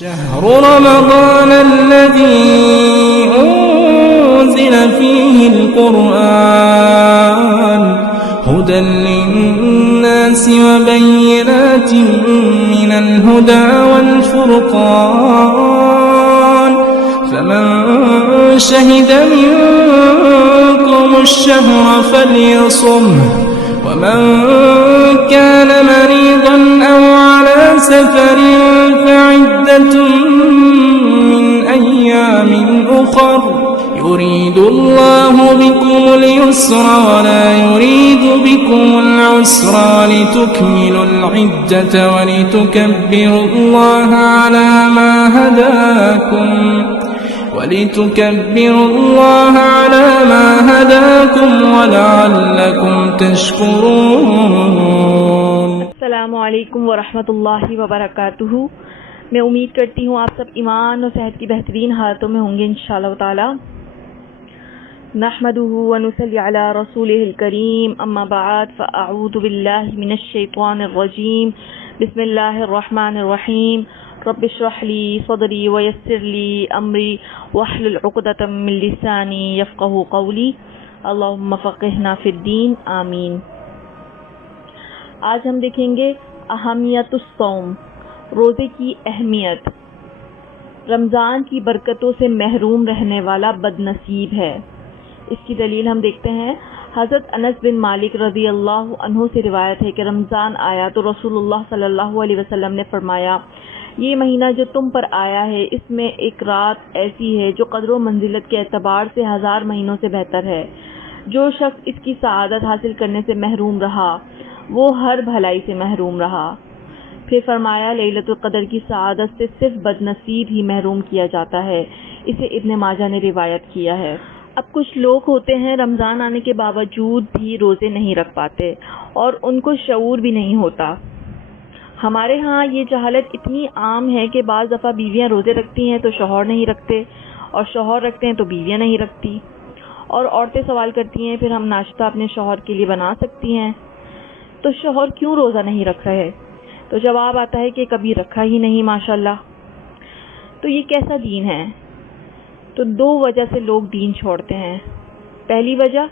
شهر رمضان الذي أنزل فيه القرآن هدى للناس وبينات من الهدى والفرقان فمن شهد منكم الشهر فليصمه ومن كان مريضا أو على سفر فعدة من أيام أخر يريد الله بكم اليسر ولا يريد بكم العسر ولتكملوا العدة ولتكبروا الله على ما هداكم ولعلكم تشكرون. السلام علیکم ورحمۃ اللہ وبرکاتہ. میں امید کرتی ہوں آپ سب ایمان اور صحت کی بہترین حالتوں میں ہوں گے انشاءاللہ تعالی. نحمده ونصلی علی رسولہ الکریم. اما بعد فاعوذ باللہ من الشیطان الرجیم. بسم اللہ الرحمن الرحیم. رب اشرح لی صدری ویسر لی امری واحلل عقدۃ من لسانی یفقہوا قولی. اللہم فقہنا فی الدین آمین. آج ہم دیکھیں گے اہمیت الصوم، روزے کی اہمیت. رمضان کی برکتوں سے محروم رہنے والا بد نصیب ہے. اس کی دلیل ہم دیکھتے ہیں. حضرت انس بن مالک رضی اللہ عنہ سے روایت ہے کہ رمضان آیا تو رسول اللہ صلی اللہ علیہ وسلم نے فرمایا، یہ مہینہ جو تم پر آیا ہے اس میں ایک رات ایسی ہے جو قدر و منزلت کے اعتبار سے 1000 مہینوں سے بہتر ہے. جو شخص اس کی سعادت حاصل کرنے سے محروم رہا وہ ہر بھلائی سے محروم رہا. پھر فرمایا، لیلۃ القدر کی سعادت سے صرف بد نصیب ہی محروم کیا جاتا ہے. اسے ابن ماجہ نے روایت کیا ہے. اب کچھ لوگ ہوتے ہیں رمضان آنے کے باوجود بھی روزے نہیں رکھ پاتے اور ان کو شعور بھی نہیں ہوتا. ہمارے ہاں یہ جہالت اتنی عام ہے کہ بعض دفعہ بیویاں روزے رکھتی ہیں تو شوہر نہیں رکھتے، اور شوہر رکھتے ہیں تو بیویاں نہیں رکھتی. اور عورتیں سوال کرتی ہیں، پھر ہم ناشتہ اپنے شوہر کے لیے بنا سکتی ہیں تو شوہر کیوں روزہ نہیں رکھ رہے؟ تو جواب آتا ہے کہ کبھی رکھا ہی نہیں ماشاءاللہ. تو یہ کیسا دین ہے؟ تو 2 وجہ سے لوگ دین چھوڑتے ہیں. پہلی وجہ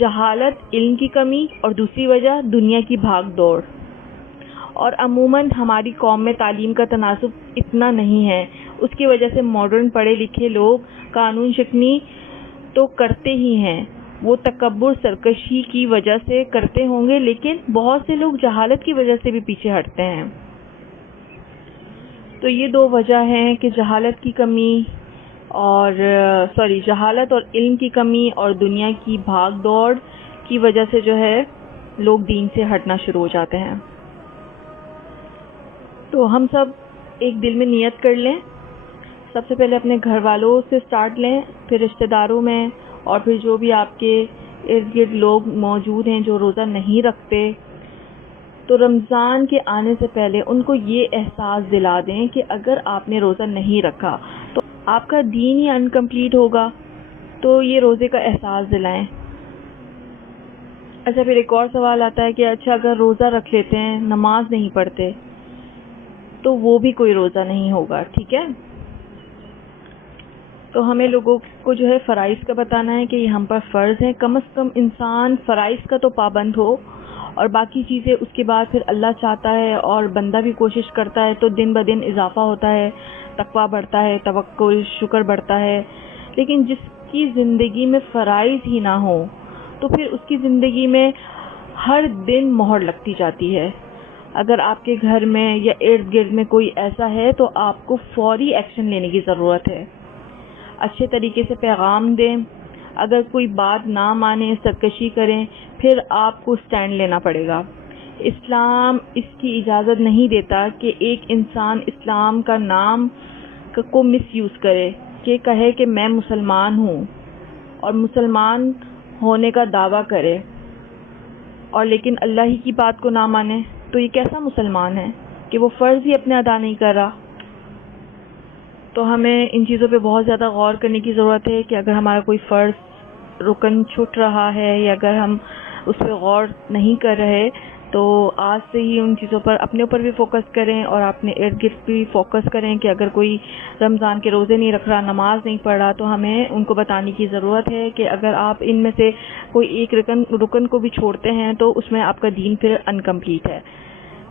جہالت، علم کی کمی، اور دوسری وجہ دنیا کی بھاگ دوڑ. اور عموماً ہماری قوم میں تعلیم کا تناسب اتنا نہیں ہے. اس کی وجہ سے ماڈرن پڑھے لکھے لوگ قانون شکنی تو کرتے ہی ہیں، وہ تکبر سرکشی کی وجہ سے کرتے ہوں گے، لیکن بہت سے لوگ جہالت کی وجہ سے بھی پیچھے ہٹتے ہیں. تو یہ 2 وجہ ہیں کہ جہالت اور علم کی کمی اور دنیا کی بھاگ دوڑ کی وجہ سے جو ہے لوگ دین سے ہٹنا شروع ہو جاتے ہیں. تو ہم سب ایک دل میں نیت کر لیں. سب سے پہلے اپنے گھر والوں سے سٹارٹ لیں، پھر رشتہ داروں میں، اور پھر جو بھی آپ کے ارد گرد لوگ موجود ہیں جو روزہ نہیں رکھتے، تو رمضان کے آنے سے پہلے ان کو یہ احساس دلا دیں کہ اگر آپ نے روزہ نہیں رکھا تو آپ کا دین ہی انکمپلیٹ ہوگا. تو یہ روزے کا احساس دلائیں. اچھا، پھر ایک اور سوال آتا ہے کہ اچھا اگر روزہ رکھ لیتے ہیں، نماز نہیں پڑھتے، تو وہ بھی کوئی روزہ نہیں ہوگا. ٹھیک ہے، تو ہمیں لوگوں کو جو ہے فرائض کا بتانا ہے کہ یہ ہم پر فرض ہے. کم از کم انسان فرائض کا تو پابند ہو، اور باقی چیزیں اس کے بعد پھر اللہ چاہتا ہے اور بندہ بھی کوشش کرتا ہے تو دن بدن اضافہ ہوتا ہے، تقویٰ بڑھتا ہے، توکل شکر بڑھتا ہے. لیکن جس کی زندگی میں فرائض ہی نہ ہو تو پھر اس کی زندگی میں ہر دن مہر لگتی جاتی ہے. اگر آپ کے گھر میں یا ارد گرد میں کوئی ایسا ہے تو آپ کو فوری ایکشن لینے کی ضرورت ہے. اچھے طریقے سے پیغام دیں. اگر کوئی بات نہ مانے، سرکشی کریں، پھر آپ کو سٹینڈ لینا پڑے گا. اسلام اس کی اجازت نہیں دیتا کہ ایک انسان اسلام کا نام کو مس یوز کرے، کہ کہے کہ میں مسلمان ہوں اور مسلمان ہونے کا دعویٰ کرے اور لیکن اللہ ہی کی بات کو نہ مانے. تو یہ کیسا مسلمان ہے کہ وہ فرض ہی اپنے ادا نہیں کر رہا؟ تو ہمیں ان چیزوں پہ بہت زیادہ غور کرنے کی ضرورت ہے کہ اگر ہمارا کوئی فرض رکن چھوٹ رہا ہے یا اگر ہم اس پہ غور نہیں کر رہے تو آج سے ہی ان چیزوں پر اپنے اوپر بھی فوکس کریں اور اپنے ارد گرد بھی فوکس کریں کہ اگر کوئی رمضان کے روزے نہیں رکھ رہا، نماز نہیں پڑھ رہا، تو ہمیں ان کو بتانے کی ضرورت ہے کہ اگر آپ ان میں سے کوئی ایک رکن کو بھی چھوڑتے ہیں تو اس میں آپ کا دین پھر انکمپلیٹ ہے.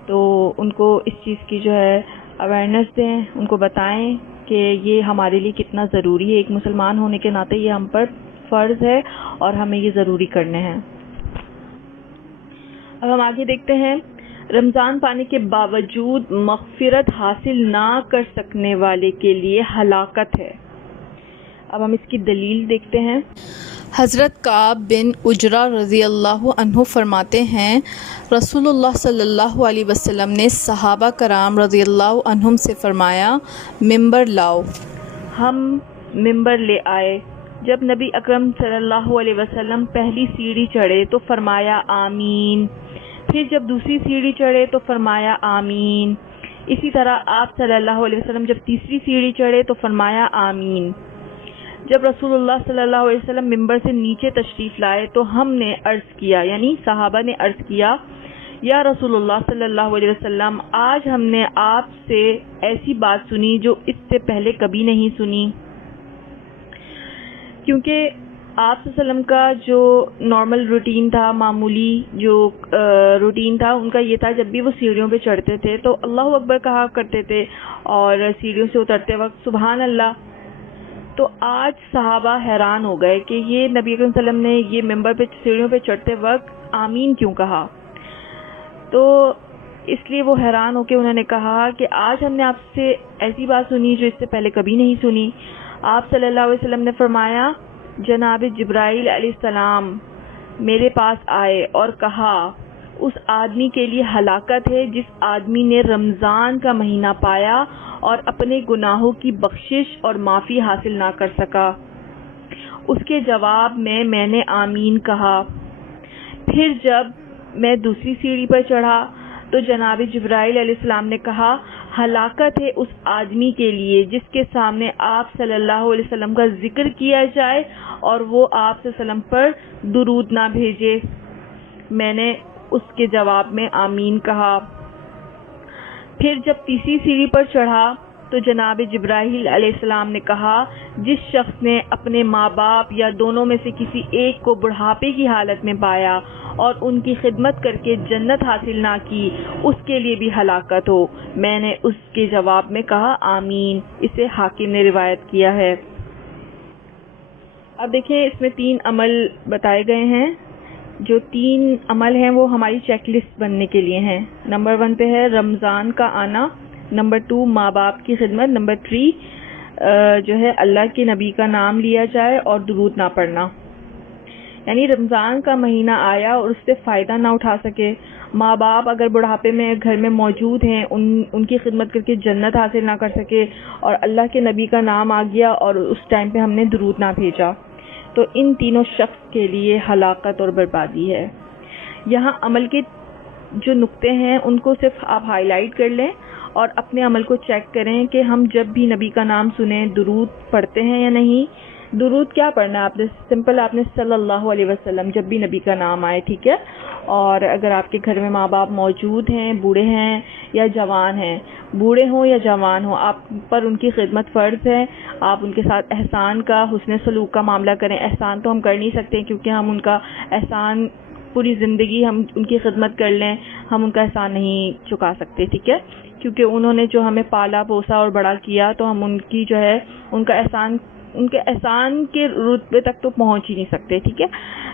تو ان کو اس چیز کی جو ہے اویئرنیس دیں، ان کو بتائیں کہ یہ ہمارے لیے کتنا ضروری ہے. ایک مسلمان ہونے کے ناطے یہ ہم پر فرض ہے اور ہمیں یہ ضروری کرنے ہیں. اب ہم آگے دیکھتے ہیں، رمضان پانے کے باوجود مغفرت حاصل نہ کر سکنے والے کے لیے ہلاکت ہے. اب ہم اس کی دلیل دیکھتے ہیں. حضرت کعب بن عجرہ رضی اللہ عنہ فرماتے ہیں، رسول اللہ صلی اللہ علیہ وسلم نے صحابہ کرام رضی اللہ عنہم سے فرمایا، ممبر لاؤ. ہم ممبر لے آئے. جب نبی اکرم صلی اللہ علیہ وسلم پہلی سیڑھی چڑھے تو فرمایا آمین. پھر جب دوسری سیڑھی چڑھے تو فرمایا آمین. اسی طرح آپ صلی اللہ علیہ وسلم جب تیسری سیڑھی چڑھے تو فرمایا آمین. جب رسول اللہ صلی اللہ علیہ وسلم ممبر سے نیچے تشریف لائے تو ہم نے عرض کیا، یعنی صحابہ نے عرض کیا، یا رسول اللہ صلی اللہ علیہ وسلم، آج ہم نے آپ سے ایسی بات سنی جو اس سے پہلے کبھی نہیں سنی. کیونکہ آپ صلی اللہ علیہ وسلم کا جو نارمل روٹین تھا، معمولی جو روٹین تھا ان کا یہ تھا، جب بھی وہ سیڑھیوں پہ چڑھتے تھے تو اللہ اکبر کہا کرتے تھے اور سیڑھیوں سے اترتے وقت سبحان اللہ. تو آج صحابہ حیران ہو گئے کہ یہ نبی اکرم صلی اللہ علیہ وسلم نے یہ ممبر پہ سیڑھیوں پہ چڑھتے وقت آمین کیوں کہا. تو اس لیے وہ حیران ہو کے انہوں نے کہا کہ آج ہم نے آپ سے ایسی بات سنی جو اس سے پہلے کبھی نہیں سنی. آپ صلی اللہ علیہ وسلم نے فرمایا، جناب جبرائیل علیہ السلام میرے پاس آئے اور کہا، اس آدمی کے لیے ہلاکت ہے جس آدمی نے رمضان کا مہینہ پایا اور اپنے گناہوں کی بخشش اور معافی حاصل نہ کر سکا. اس کے جواب میں نے آمین کہا. پھر جب میں دوسری سیڑھی پر چڑھا تو جناب جبرائیل علیہ السلام نے کہا، ہلاکت ہے اس آدمی کے لیے جس کے سامنے آپ صلی اللہ علیہ وسلم کا ذکر کیا جائے اور وہ آپ صلی اللہ علیہ وسلم پر درود نہ بھیجے. میں نے اس کے جواب میں آمین کہا. پھر جب تیسری سیڑھی پر چڑھا تو جناب جبرائیل علیہ السلام نے کہا، جس شخص نے اپنے ماں باپ یا دونوں میں سے کسی ایک کو بڑھاپے کی حالت میں پایا اور ان کی خدمت کر کے جنت حاصل نہ کی، اس کے لیے بھی ہلاکت ہو. میں نے اس کے جواب میں کہا آمین. اسے حاکم نے روایت کیا ہے. اب دیکھیں اس میں 3 عمل بتائے گئے ہیں. جو 3 عمل ہیں وہ ہماری چیک لسٹ بننے کے لیے ہیں. نمبر 1 پہ ہے رمضان کا آنا، نمبر 2 ماں باپ کی خدمت، نمبر 3 جو ہے اللہ کے نبی کا نام لیا جائے اور درود نہ پڑھنا. یعنی رمضان کا مہینہ آیا اور اس سے فائدہ نہ اٹھا سکے، ماں باپ اگر بڑھاپے میں گھر میں موجود ہیں ان کی خدمت کر کے جنت حاصل نہ کر سکے، اور اللہ کے نبی کا نام آ گیا اور اس ٹائم پہ ہم نے درود نہ بھیجا، تو ان تینوں شخص کے لیے ہلاکت اور بربادی ہے. یہاں عمل کے جو نقطے ہیں ان کو صرف آپ ہائی لائٹ کر لیں اور اپنے عمل کو چیک کریں کہ ہم جب بھی نبی کا نام سنیں درود پڑھتے ہیں یا نہیں. درود کیا پڑھنا ہے آپ نے؟ سمپل آپ نے صلی اللہ علیہ وسلم جب بھی نبی کا نام آئے، ٹھیک ہے. اور اگر آپ کے گھر میں ماں باپ موجود ہیں، بوڑھے ہیں یا جوان ہیں، بوڑھے ہوں یا جوان ہوں، آپ پر ان کی خدمت فرض ہے. آپ ان کے ساتھ احسان کا، حسن سلوک کا معاملہ کریں. احسان تو ہم کر نہیں سکتے کیونکہ ہم ان کا احسان پوری زندگی ہم ان کی خدمت کر لیں، ہم ان کا احسان نہیں چکا سکتے، ٹھیک ہے، کیونکہ انہوں نے جو ہمیں پالا پوسا اور بڑا کیا، تو ہم ان کی جو ہے ان کا احسان، ان کے احسان کے رتبے تک تو پہنچ ہی نہیں سکتے، ٹھیک ہے.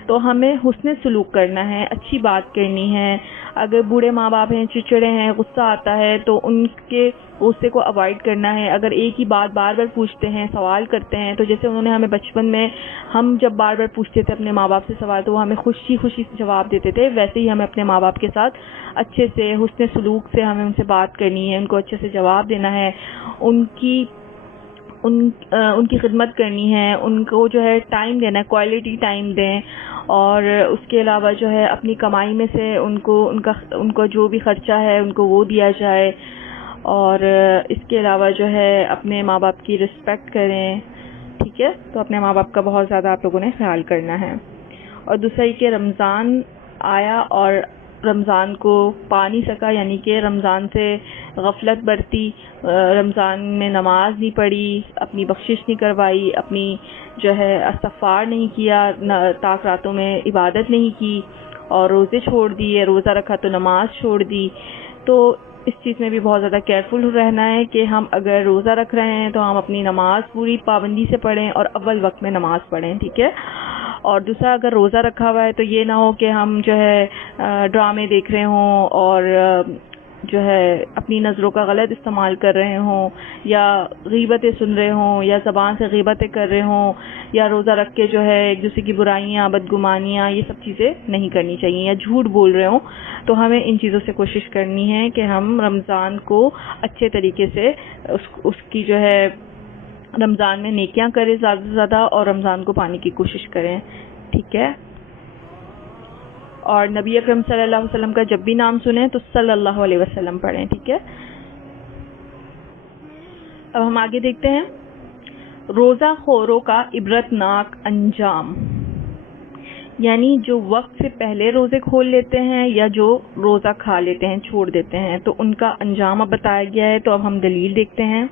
تو ہمیں حسن سلوک کرنا ہے، اچھی بات کرنی ہے. اگر بوڑھے ماں باپ ہیں، چڑچڑے ہیں، غصہ آتا ہے تو ان کے غصے کو اوائڈ کرنا ہے. اگر ایک ہی بات بار بار پوچھتے ہیں، سوال کرتے ہیں، تو جیسے انہوں نے ہمیں بچپن میں، ہم جب بار بار پوچھتے تھے اپنے ماں باپ سے سوال تو وہ ہمیں خوشی خوشی سے جواب دیتے تھے، ویسے ہی ہمیں اپنے ماں باپ کے ساتھ اچھے سے حسن سلوک سے ہمیں ان سے بات کرنی ہے، ان کو اچھے سے جواب دینا ہے، ان کی خدمت کرنی ہے، ان کو جو ہے ٹائم دینا ہے، کوالٹی ٹائم دیں. اور اس کے علاوہ جو ہے اپنی کمائی میں سے ان کو جو بھی خرچہ ہے ان کو وہ دیا جائے. اور اس کے علاوہ جو ہے اپنے ماں باپ کی رسپیکٹ کریں، ٹھیک ہے. تو اپنے ماں باپ کا بہت زیادہ آپ لوگوں نے خیال کرنا ہے. اور دوسرا یہ کہ رمضان آیا اور رمضان کو پا نہیں سکا، یعنی کہ رمضان سے غفلت برتی، رمضان میں نماز نہیں پڑھی، اپنی بخشش نہیں کروائی، اپنی جو ہے استغفار نہیں کیا، تاک راتوں میں عبادت نہیں کی اور روزے چھوڑ دیے، روزہ رکھا تو نماز چھوڑ دی، تو اس چیز میں بھی بہت زیادہ کیئرفل رہنا ہے کہ ہم اگر روزہ رکھ رہے ہیں تو ہم اپنی نماز پوری پابندی سے پڑھیں اور اول وقت میں نماز پڑھیں، ٹھیک ہے. اور دوسرا، اگر روزہ رکھا ہوا ہے تو یہ نہ ہو کہ ہم جو ہے ڈرامے دیکھ رہے ہوں اور جو ہے اپنی نظروں کا غلط استعمال کر رہے ہوں، یا غیبتیں سن رہے ہوں، یا زبان سے غیبتیں کر رہے ہوں، یا روزہ رکھ کے جو ہے ایک دوسرے کی برائیاں، بدگمانیاں، یہ سب چیزیں نہیں کرنی چاہیے، یا جھوٹ بول رہے ہوں. تو ہمیں ان چیزوں سے کوشش کرنی ہے کہ ہم رمضان کو اچھے طریقے سے اس کی جو ہے رمضان میں نیکیاں کریں زیادہ سے زیادہ، اور رمضان کو پانے کی کوشش کریں، ٹھیک ہے. اور نبی اکرم صلی اللہ علیہ وسلم کا جب بھی نام سنیں تو صلی اللہ علیہ وسلم پڑھیں، ٹھیک ہے. اب ہم آگے دیکھتے ہیں روزہ خوروں کا عبرتناک انجام، یعنی جو وقت سے پہلے روزے کھول لیتے ہیں یا جو روزہ کھا لیتے ہیں، چھوڑ دیتے ہیں، تو ان کا انجام اب بتایا گیا ہے. تو اب ہم دلیل دیکھتے ہیں.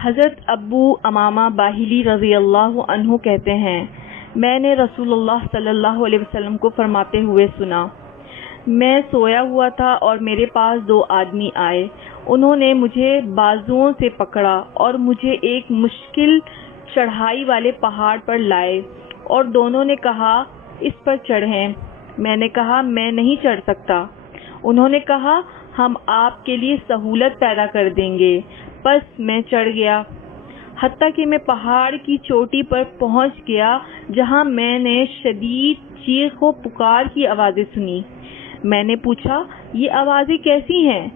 حضرت ابو امامہ باہلی رضی اللہ عنہ کہتے ہیں، میں نے رسول اللہ صلی اللہ علیہ وسلم کو فرماتے ہوئے سنا، میں سویا ہوا تھا اور میرے پاس دو آدمی آئے، انہوں نے مجھے بازوؤں سے پکڑا اور مجھے ایک مشکل چڑھائی والے پہاڑ پر لائے اور دونوں نے کہا اس پر چڑھیں. میں نے کہا میں نہیں چڑھ سکتا. انہوں نے کہا ہم آپ کے لیے سہولت پیدا کر دیں گے. بس میں چڑھ گیا، حتیٰ کہ میں پہاڑ کی چوٹی پر پہنچ گیا جہاں میں نے شدید چیخ و پکار کی آوازیں سنی. میں نے پوچھا یہ آوازیں کیسی ہیں؟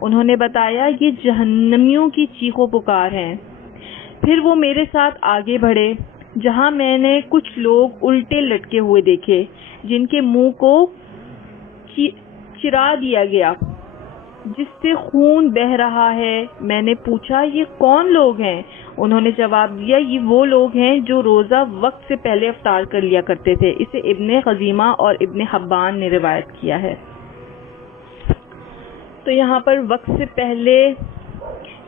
انہوں نے بتایا یہ جہنمیوں کی چیخ و پکار ہیں. پھر وہ میرے ساتھ آگے بڑھے جہاں میں نے کچھ لوگ الٹے لٹکے ہوئے دیکھے جن کے منہ کو چرا دیا گیا جس سے خون بہہ رہا ہے. میں نے پوچھا یہ کون لوگ ہیں؟ انہوں نے جواب دیا یہ وہ لوگ ہیں جو روزہ وقت سے پہلے افطار کر لیا کرتے تھے. اسے ابن خزیمہ اور ابن حبان نے روایت کیا ہے. تو یہاں پر وقت سے پہلے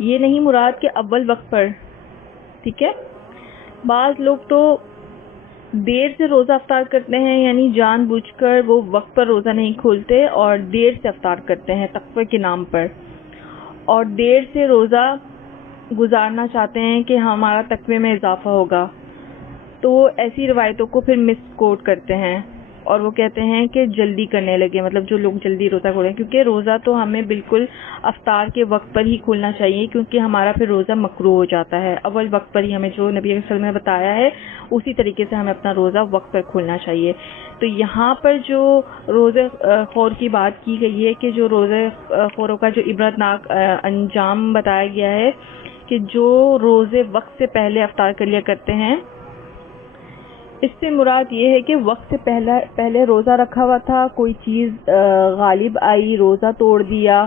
یہ نہیں مراد کہ اول وقت پر، ٹھیک ہے. بعض لوگ تو دیر سے روزہ افطار کرتے ہیں، یعنی جان بوجھ کر وہ وقت پر روزہ نہیں کھولتے اور دیر سے افطار کرتے ہیں تقوی کے نام پر، اور دیر سے روزہ گزارنا چاہتے ہیں کہ ہمارا تقوی میں اضافہ ہوگا. تو ایسی روایتوں کو پھر مس کوٹ کرتے ہیں اور وہ کہتے ہیں کہ جلدی کرنے لگے، مطلب جو لوگ جلدی روزہ کھولیں، کیونکہ روزہ تو ہمیں بالکل افطار کے وقت پر ہی کھولنا چاہیے، کیونکہ ہمارا پھر روزہ مکروہ ہو جاتا ہے. اول وقت پر ہی ہمیں جو نبی صلی اللہ علیہ وسلم نے بتایا ہے اسی طریقے سے ہمیں اپنا روزہ وقت پر کھولنا چاہیے. تو یہاں پر جو روزہ خور کی بات کی گئی ہے کہ جو روزہ خوروں کا جو عبرتناک انجام بتایا گیا ہے کہ جو روزے وقت سے پہلے افطار کر لیا کرتے ہیں، اس سے مراد یہ ہے کہ وقت سے پہلے روزہ رکھا ہوا تھا، کوئی چیز غالب آئی، روزہ توڑ دیا.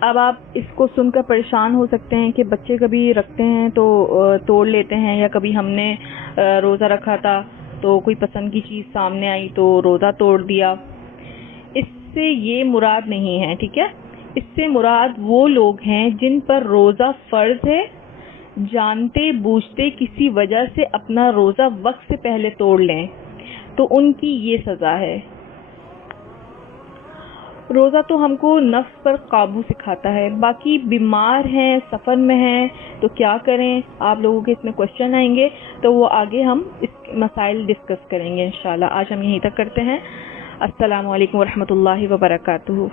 اب آپ اس کو سن کر پریشان ہو سکتے ہیں کہ بچے کبھی رکھتے ہیں تو توڑ لیتے ہیں، یا کبھی ہم نے روزہ رکھا تھا تو کوئی پسند کی چیز سامنے آئی تو روزہ توڑ دیا. اس سے یہ مراد نہیں ہے، ٹھیک ہے. اس سے مراد وہ لوگ ہیں جن پر روزہ فرض ہے، جانتے بوجھتے کسی وجہ سے اپنا روزہ وقت سے پہلے توڑ لیں تو ان کی یہ سزا ہے. روزہ تو ہم کو نفس پر قابو سکھاتا ہے. باقی بیمار ہیں، سفر میں ہیں تو کیا کریں؟ آپ لوگوں کے اس میں کوشچن آئیں گے تو وہ آگے ہم اس مسائل ڈسکس کریں گے انشاءاللہ. آج ہم یہیں تک کرتے ہیں. السلام علیکم ورحمۃ اللہ وبرکاتہ.